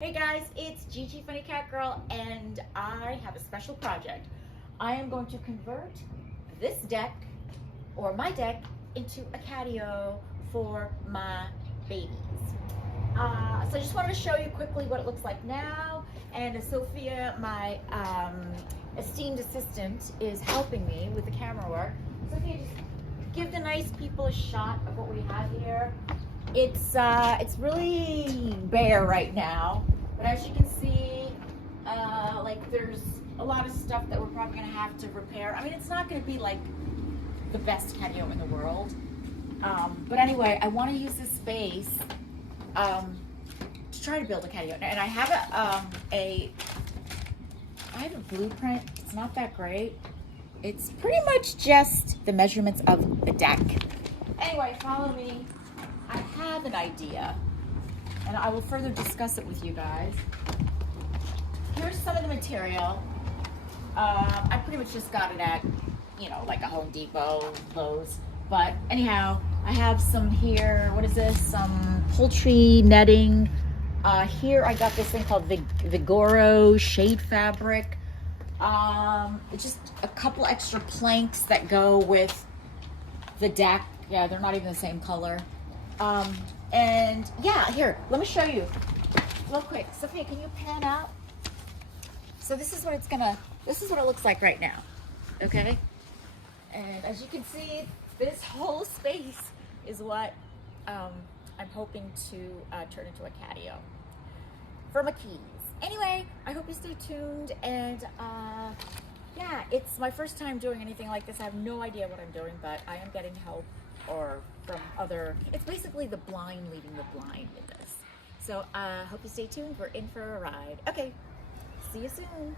Hey guys, it's GGFunnyCatgirl and I have a special project. I am going to convert this deck, or my deck, into a catio for my babies. So I just wanted to show you quickly what it looks like now, and Sophia, my esteemed assistant, is helping me with the camera work. Sophia, just give the nice people a shot of what we have here. It's really bare right now, but as you can see, like there's a lot of stuff that we're probably gonna have to repair. I mean, it's not gonna be like the best catio in the world, but anyway, I want to use this space to try to build a catio, and I have a blueprint. It's not that great. It's pretty much just the measurements of the deck. Anyway, follow me. I have an idea, and I will further discuss it with you guys. Here's some of the material. I pretty much just got it at, like a Home Depot, Lowe's. But anyhow, I have some here. What is this? Some poultry netting. Here I got this thing called Vigoro shade fabric. It's just a couple extra planks that go with the deck. Yeah, they're not even the same color. And yeah, here, let me show you real quick. Sophia, can you pan out? So this is what it looks like right now, okay? And as you can see, this whole space is what I'm hoping to turn into a catio for my keys. Anyway, I hope you stay tuned, and yeah, it's my first time doing anything like this. I have no idea what I'm doing, but I am getting help from other, it's basically the blind leading the blind with this. So hope you stay tuned. We're in for a ride. Okay, see you soon.